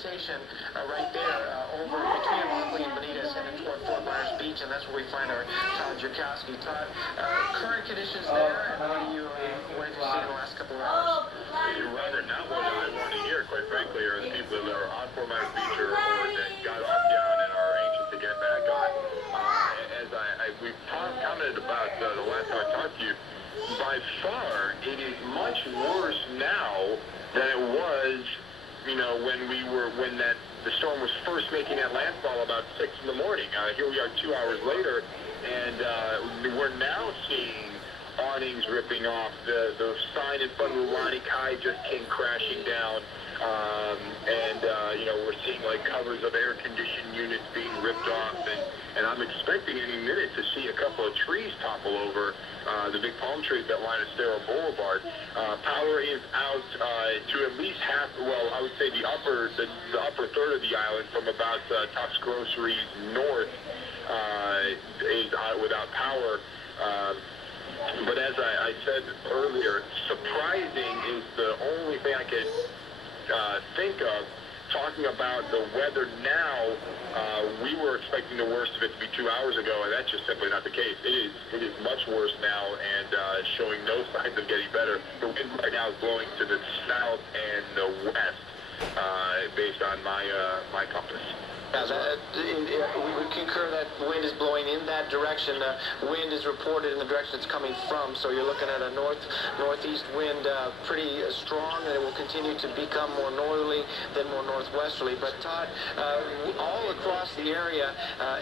precipitation right there over between Lockley and Benitez heading toward Fort Myers Beach, and that's where we find our Todd Jurkowski. Todd, current conditions there, and what have you seen in the last couple of hours? Robert, not what I want to hear, quite frankly, are the people that are on Fort Myers Beach or that got off down and are anxious to get back on. As we've commented about the last time I talked to you, by far it is much worse now than it was, when the storm was first making that landfall about 6 in the morning. Here we are 2 hours later, and we're now seeing awnings ripping off. The sign in front of Lani Kai just came crashing down. We're seeing like covers of air-conditioned units being ripped off, and I'm expecting any minute to see a couple of trees topple over the big palm trees that line Estero Boulevard. Power is out to at least half, well, I would say the upper third of the island from about Tufts Groceries north is without power. But as I said earlier, surprising is the only thing I could think of. Talking about the weather now, we were expecting the worst of it to be 2 hours ago, and that's just simply not the case. It is much worse now, and showing no signs of getting better. The wind right now is blowing to the south and the west, based on my compass. Yeah, we would concur that wind is blowing in that direction. Wind is reported in the direction it's coming from, so you're looking at a northeast wind, pretty strong, and it will continue to become more northerly, then more northwesterly. But Todd, all across the area,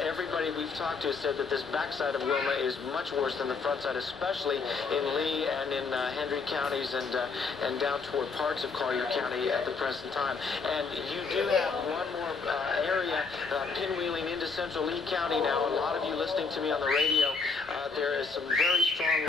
everybody we've talked to said that this backside of Wilma is much worse than the front side, especially in Lee and in Hendry counties and down toward parts of Collier County at the present time. And you do have one more area pinwheeling into central Lee County now. A lot of you listening to me on the radio, there is some very strong...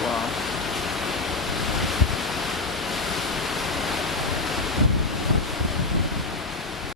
Wow.